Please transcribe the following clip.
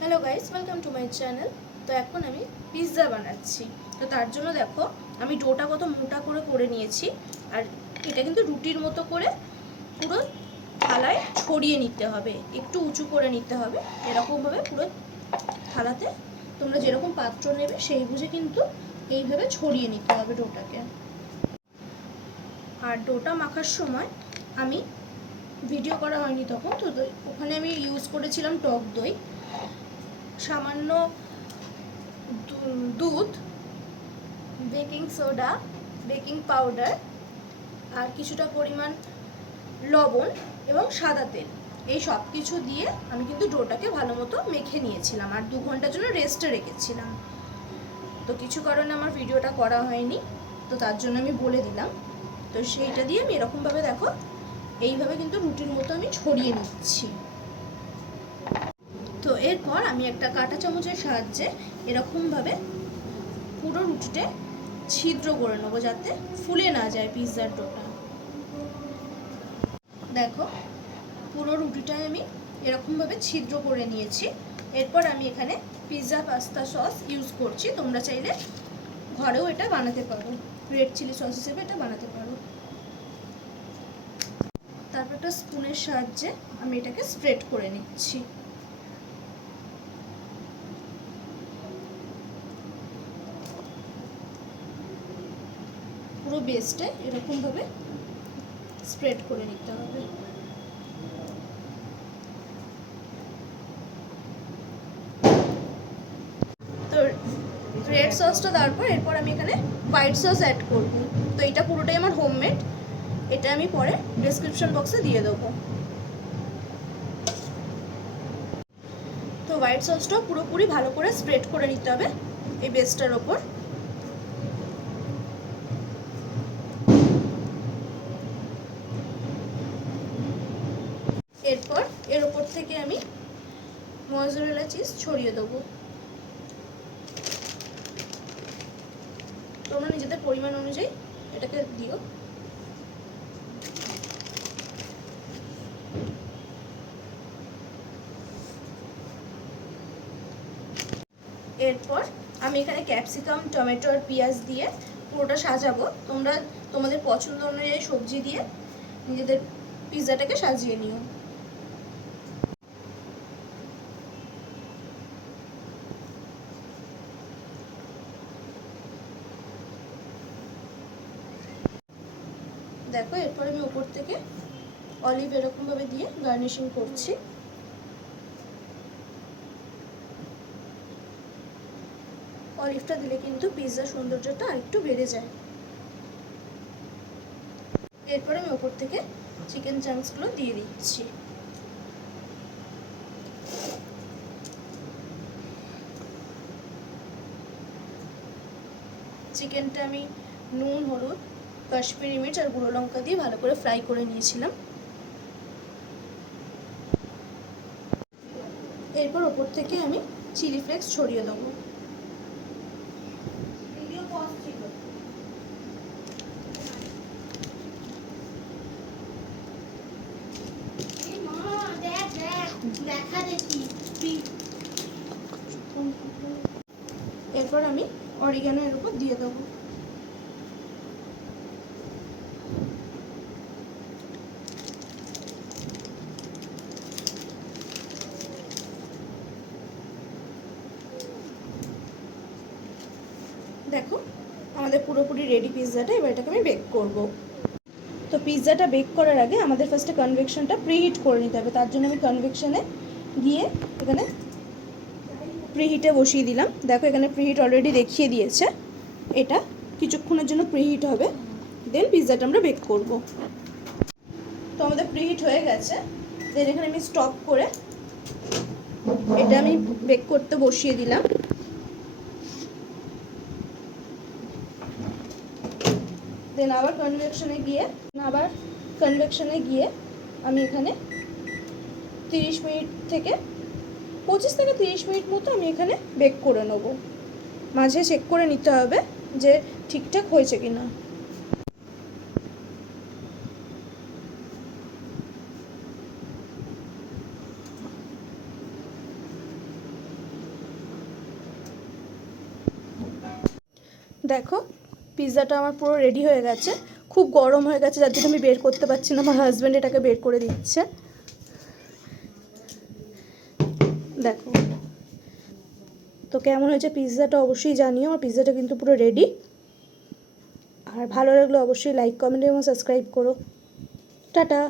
Hello guys, welcome to my channel. তো এখন আমি পিৎজা বানাচ্ছি। তো তার জন্য দেখো আমি ডোটা কত মোটা করে নিয়েছি। আর এটা কিন্তু রুটির মতো করে পুরো থালায় ছড়িয়ে নিতে হবে, একটু উঁচু করে নিতে হবে। এরকমভাবে পুরো থালাতে তোমরা যেরকম পাত্র নেবে সেই বুঝে কিন্তু এইভাবে ছড়িয়ে নিতে হবে ডোটাকে। আর ডোটা মাখার সময় আমি ভিডিও করা হয়নি তখন, তো ওখানে আমি ইউজ করেছিলাম টক দই, সামান্য দুধ, বেকিং সোডা, বেকিং পাউডার আর কিছুটা পরিমাণ লবণ এবং সাদা তেল। এই সব কিছু দিয়ে আমি কিন্তু ডোটাকে ভালো মতো মেখে নিয়েছিলাম আর 2 ঘন্টার জন্য রেস্টে রেখেছিলাম। তো কিছু কারণে আমার ভিডিওটা করা হয়নি, তো তার জন্য আমি বলে দিলাম। তো সেইটা দিয়ে আমি এরকমভাবে দেখো এইভাবে কিন্তু রুটির মতো আমি ছড়িয়ে নিচ্ছি। তো এরপর আমি একটা কাঁটা চামচের সাহায্যে এরকমভাবে পুরো রুটিতে ছিদ্র করে নেবো যাতে ফুলে না যায় পিৎজার ডোটা। দেখো পুরো রুটিটায় আমি এরকমভাবে ছিদ্র করে নিয়েছি। এরপর আমি এখানে পিৎজা পাস্তা সস ইউজ করছি। তোমরা চাইলে ঘরেও এটা বানাতে পারো, রেড চিলি সস হিসেবে এটা বানাতে পারো। তারপর একটা স্পুনের সাহায্যে আমি এটাকে স্প্রেড করে নিচ্ছি। পুরো বেসটা এরকমভাবে স্প্রেড করে নিতে হবে। তো রেড সসটা দেওয়ার পর এরপর আমি এখানে হোয়াইট সস অ্যাড করব। তো এটা পুরোটাই আমার হোমমেড, এটা আমি পরে ডেসক্রিপশন বক্সে দিয়ে দেবো। তো হোয়াইট সসটা পুরোপুরি ভালো করে স্প্রেড করে নিতে হবে এই বেসটার ওপর। এরপর এর ওপর থেকে আমি মজরেলা চিজ ছড়িয়ে দেবো। তোমরা নিজেদের পরিমাণ অনুযায়ী এটাকে দিও। এরপর আমি এখানে ক্যাপসিকাম, টমেটো আর পেঁয়াজ দিয়ে পুরোটা সাজাবো। তোমরা তোমাদের পছন্দ অনুযায়ী সবজি দিয়ে নিজেদের পিৎজাটাকে সাজিয়ে নিও। দেখো এরপর আমি উপর থেকে অলিভ এরকমভাবে দিয়ে গার্নিশিং করছি। অলিভটা দিলে কিন্তু পিৎজার সৌন্দর্যটা আরেকটু বেড়ে যায়। এরপর আমি উপর থেকে চিকেন চাংসগুলো দিয়ে দিচ্ছি। চিকেনটা আমি নুন, হলুদ, কাশ্মীরি মির্চ আর গুঁড়ো লঙ্কা দিয়ে ভালো করে ফ্রাই করে নিয়েছিলাম। এরপর ওপর থেকে আমি চিলি ফ্লেক্স ছড়িয়ে দেবো। এরপর আমি অরিগানো এর উপর দিয়ে দেবো। দেখো আমাদের পুরোপুরি রেডি পিৎজাটা। এবার এটাকে আমি বেক করব। তো পিৎজাটা বেক করার আগে আমাদের ফার্স্টে কনভেকশনটা প্রিহিট করে নিতে হবে। তার জন্য আমি কনভেকশনে গিয়ে এখানে প্রিহিটে বসিয়ে দিলাম। দেখো এখানে প্রিহিট অলরেডি দেখিয়ে দিয়েছে। এটা কিছুক্ষণের জন্য প্রিহিট হবে, দেন পিৎজাটা আমরা বেক করব। তো আমাদের প্রিহিট হয়ে গেছে। দেন এখানে আমি স্টপ করে এটা আমি বেক করতে বসিয়ে দিলাম। দেন আবার কনভেকশনে গিয়ে আমি এখানে 25 থেকে 30 মিনিট মতো আমি এখানে বেক করে নেব। মাঝে চেক করে নিতে হবে যে ঠিকঠাক হয়েছে কিনা। দেখো পিৎজাটা আমার পুরো রেডি হয়ে গেছে, খুব গরম হয়ে গেছে যার জন্য আমি বের করতে পারছি না, আমার হাজব্যান্ড এটাকে বের করে দিচ্ছে। দেখো তো কেমন হয়েছে পিৎজাটা অবশ্যই জানিও। আমার পিৎজাটা কিন্তু পুরো রেডি। আর ভালো লাগলে অবশ্যই লাইক কমেন্ট এবং সাবস্ক্রাইব করো। টাটা।